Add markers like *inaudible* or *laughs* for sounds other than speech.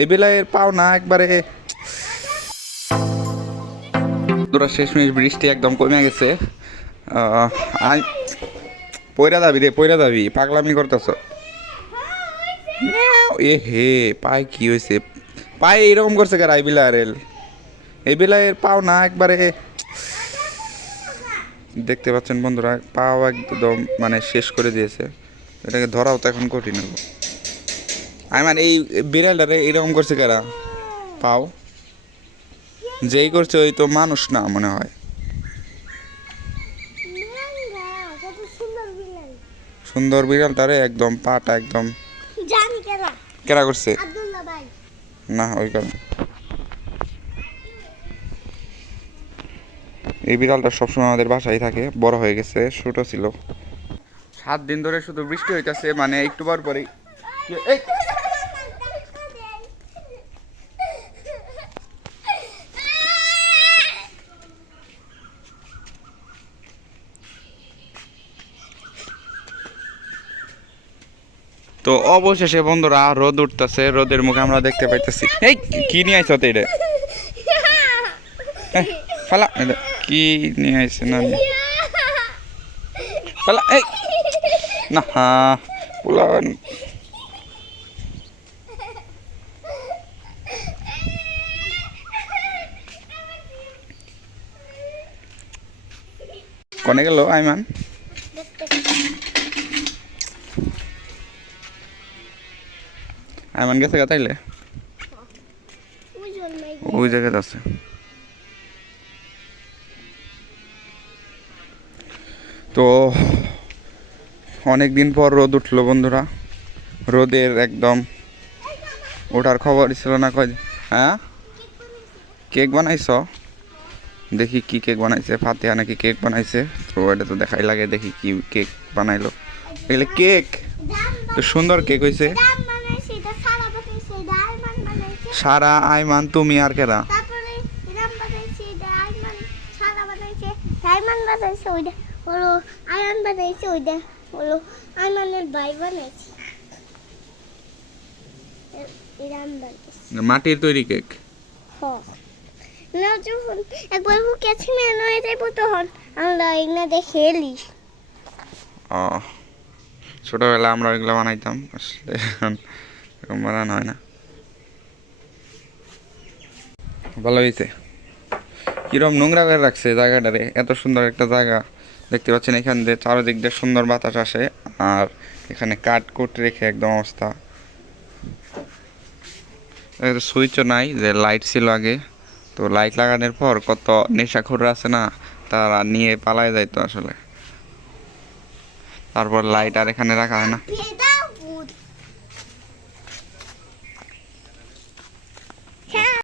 এই বেলায় পাও না একবারে। তোরা শেষমেশ বৃষ্টি একদম কমে গেছে। পয়রা দাবি রে, পয়রা দাবি, পাগলামি করতেছ। এ হে, পায়ে কি হয়েছে? পায়ে এরকম করছে কার এই বিলারেল এই বেলায় পাও না একবারে। দেখতে পাচ্ছেন বন্ধুরা, পাও একদম মানে শেষ করে দিয়েছে। এটাকে ধরাও তো এখন কঠিন হলো। আমি মানে এই বিড়ালটারে এরকম করছে কারা? পাও। যেই করছে ওই তো মানুষ না মনে হয়। সুন্দর বিড়াল। সুন্দর বিড়ালটারে একদম পাটা একদম। জানি কেরা কেরা করছে? আব্দুল্লাহ ভাই। না ওই কারণে। এই বিড়ালটা সবসময় আমাদের বাসায় থাকে বড় হয়ে গেছে ছোট ছিল। সাত দিন ধরে শুধু বৃষ্টি হইতাছে মানে একটু পর পরই তো অবশেষে বন্ধুরা রোদ উঠতেছে রোদের মুখে আমরা দেখতে পাইতেছি। এই কি নিয়ে আইছো *laughs* এটা ফালা কি নিয়ে আইছে না ফালা এই না হা কনে গেল আইমান? আইমান গেছে গা তাইলে? ওই জায়গাতে আছে। তো অনেক দিন পর রোদ উঠল বন্ধুরা। রোদের একদম ওঠার খবরই ছিল না কয় হ্যাঁ? কেক বানাইছ? দেখি কি কেক বানাইছে। ফাতেহা নাকি কেক বানাইছে। তো এটা তো দেখাই লাগে, দেখি কি কেক বানাইলো। এগুলো কেক? তো সুন্দর কেক হয়েছে দাম বানাইছে এটা সারা বানাইছে এটা আইমান বানাইছে সারা আইমান তুমি আর কেরা? মাটির তৈরি কেক? হ। না যখন একবার যাইব তখন আমরা এগুলো দেখে এলি ছোটোবেলা আমরা ওইগুলো বানাইতাম আসলে এখন এরকম বানানো হয় না। ভালো হয়েছে কিরম নোংরা করে রাখছে জায়গাটারে এত সুন্দর একটা জায়গা। দেখতে পাচ্ছেন এখান দিয়ে চারিদিক দিয়ে সুন্দর বাতাস আসে, আর এখানে কাঠ কুট রেখে একদম অবস্থা। সুইচও নাই, যে লাইট ছিল আগে। তো লাইট লাগানোর পর কত নেশাখোর আছে না, তারা নিয়ে পালায় যাইতো আসলে। তারপর লাইট আর এখানে রাখা হয় না।